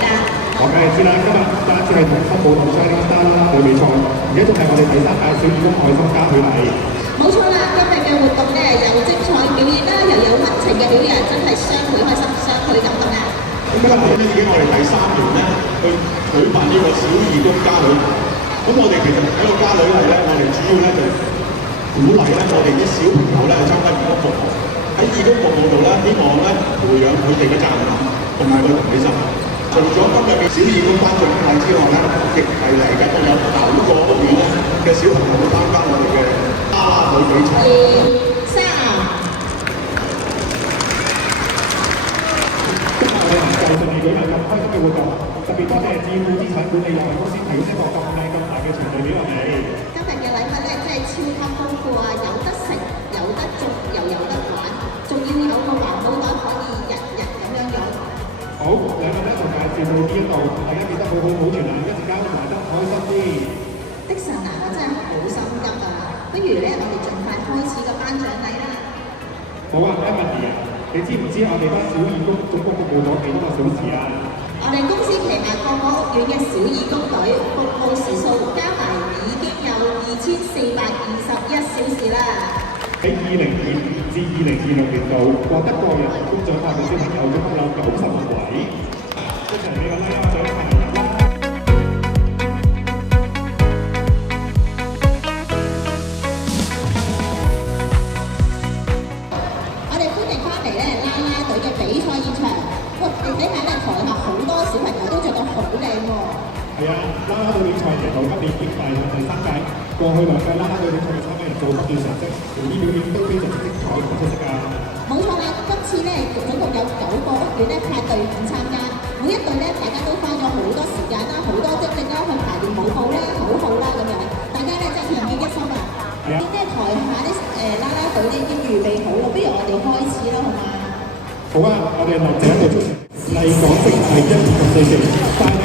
啊？我梗係知啦，今日第一次係同新舞台 Shining Star 嘅比賽，而家仲係我哋第3屆小義工愛心加許禮。冇錯啦，今日嘅活動咧有精彩表演啦，又有溫情嘅表演，真係雙倍開心，雙倍感動啊！咁今年已經我哋第3年咧去舉辦呢個小義工家旅。咁我哋其實喺個家旅係咧，我哋主要咧就鼓勵咧我哋啲小朋友咧去參加義工服務。喺義工服務度咧，希望咧培養佢哋嘅責任感同埋個同理心。除咗今日嘅小義工頒獎禮之外咧，亦係嚟緊有9個屋苑咧嘅小朋友會參加我哋嘅啦啦隊比賽。2、3。今日我哋能夠順利舉辦咁開心嘅活動，特別多謝智富資產管理有限公司提供一個咁靚咁大嘅場地俾我哋。今日嘅禮物咧真係超級豐富啊！有得食，有得捉，又有得玩，仲要有個環保袋可以日日咁樣用。好，兩位咧就介紹到呢一度，大家記得好好保存啦，一陣間玩得開心啲。的神啊，我真係好心急啊！不如咧，我哋盡快開始個頒獎禮啦。好啊 ，Emily 啊，你知唔知我哋班小義工總共服務咗幾多個小時啊？我哋公司旗下各個屋苑嘅小義工隊服務時數加埋已經有2421小時啦。喺2025至2026年度獲得個人工獎項嘅小朋友總共有96位，一齊俾個啦啦獎勵。我哋歡迎翻嚟咧啦啦隊嘅比賽現場。哇！你睇下咧，台下好多小朋友都着到好靚喎。係啊，啦啦隊比賽嚟到今年已經係第3屆，過去兩屆啦啦隊比賽嘅參加人做不斷成績，條啲表演都非常之精彩同出色㗎。冇錯啦，今次咧總共有9個屋苑咧派隊伍參加，每一隊咧大家都花咗好多時間啦、好多精力啦去排練舞步啦、口號啦咁樣，大家咧真係團結一心啊！見咧台下啲啦啦隊咧已經預備好啦，不如我哋開始啦，好嘛？好啊，我哋落井度出嚟講聲係1、2、3、4、5，